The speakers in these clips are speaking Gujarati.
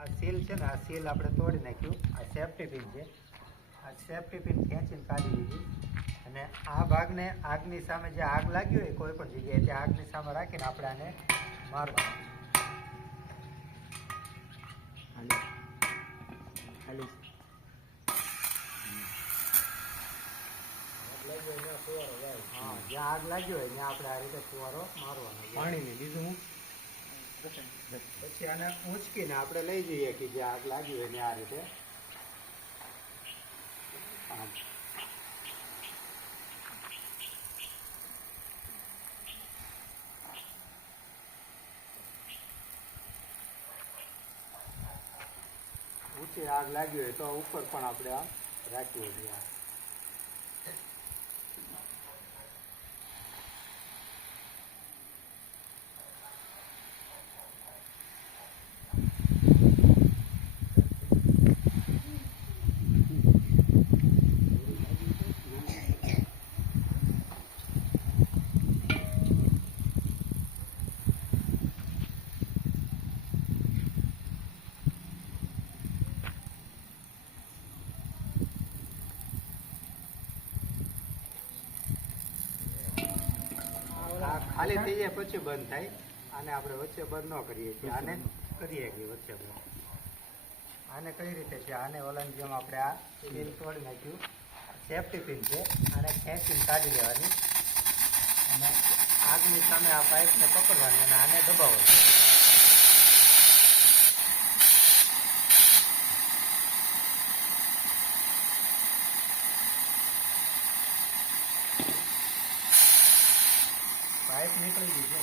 આ સીલ છે ને, આ સીલ આપણે તોડી નાખ્યું. આ સેફ્ટી પિન છે, આ સેફ્ટી પિન ખેંચીને કાઢી લીધી. અને આ ભાગને આગની સામે જે આગ લાગી હોય કોઈ પણ જગ્યાએ ત્યાં આગની સામે રાખીને આપણે આને મારવાનું. હા, જ્યાં આગ લાગી હોય ત્યાં આપણે આ રીતે ફુવારો મારવાનો. પાણીને બીજું હું પછી આને ઊંચકીને આપણે લઈ જઈએ કે જે આગ લાગી હોય ને આ રીતે આમ. ઊંચી આગ લાગી હોય તો ઉપર પણ આપણે આમ રાખીએ છીએ. ખાલી થઈ જાય પછી બંધ થાય. આને આપણે વચ્ચે બંધ ન કરીએ છીએ, આને કરીએ છીએ વચ્ચે બંધ. આને કઈ રીતે છે, આને ઓલાની જેમ આપણે આ પિન તોડી નાખ્યું. સેફ્ટી પિન છે, આને ખેંચીને કાઢી લેવાની અને આગની સામે આ પાઇપને પકડવાની અને આને દબાવવાની. પાઇપ નીકળી ગઈ છે,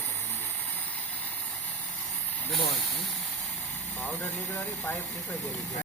પાવડર નીકળવાની, પાઇપ નીકળી ગયેલી છે.